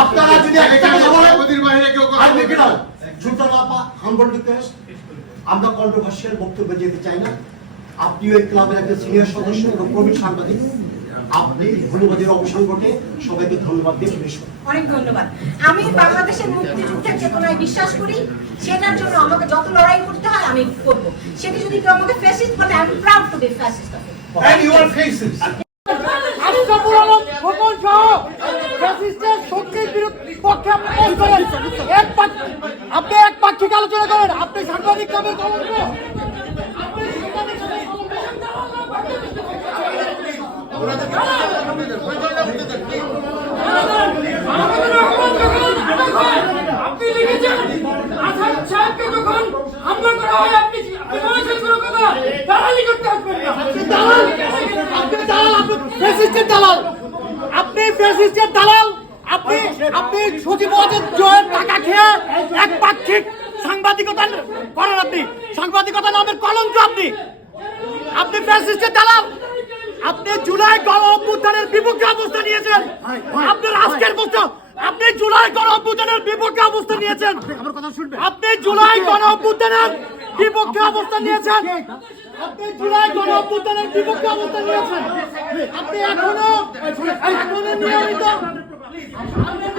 আপনারা যদি একটা কথা বলেন ওদের বাইরে কেউ কথা বলবে না। দাও সুলতান হাম্বল রিকোয়েস্ট আমরা কন্ট্রোভার্সিয়াল বক্তব্য যেতে চাই না। আপনি ওই ক্লাবের একজন সিনিয়র সদস্য এবং প্রবীণ সাংবাদিক। আপনি ধন্যবাদের অবসান ঘটে। সবাইকে ধন্যবাদ দিয়ে করুন অনেক ধন্যবাদ। আমি বাংলাদেশের মুক্তিযুদ্ধের চেতনায় বিশ্বাস করি সেটার জন্য আমাকে যত লড়াই করতে হয় আমি করব। সেটি যদি কেউ আমাকে ফ্যাসিস্ট বলে আমি proud to be fascist And your faces. আটশো পুরানো খোকন সহ ফ্যাসিস্টের শক্তির বিরুদ্ধে পক্ষে আপনি কাজ করেন এক আপনি এক পাক্ষিক আলোচনা করেন আপনি সাংবাদিক কামের কলঙ্ক আপনি সাংবাদিক কামের কলঙ্ক। আপনি লিখেছেন আসাদ সাহেবকে যখন হামলা করা হয় আপনি আপনি বলেছেন কোনো কথা দালালি করতে আসবেন না দালাল আপনি দালাল আপনি দালাল ফ্যাসিস্টের দালাল আপনি আপনি সচিব জয়ের টাকা খেয়ে এক পাক্ষিক সাংবাদিকতা করেন আপনি। সাংবাদিকতা নামের কলঙ্ক আপনি। আপনি ফ্যাসিস্টের দালাল। আপনি জুলাই গণ অভ্যুত্থানের বিপক্ষে অবস্থা নিয়েছেন। আপনার আজকের বছর আপনি জুলাই গণ অভ্যুত্থানের বিপক্ষে অবস্থা নিয়েছেন। আমার কথা শুনবেন। আপনি জুলাই গণ অভ্যুত্থানের বিপক্ষে অবস্থা নিয়েছেন। আপনি জুলাই গণ অভ্যুত্থানের বিপক্ষে অবস্থা নিয়েছেন। আপনি এখনও Please.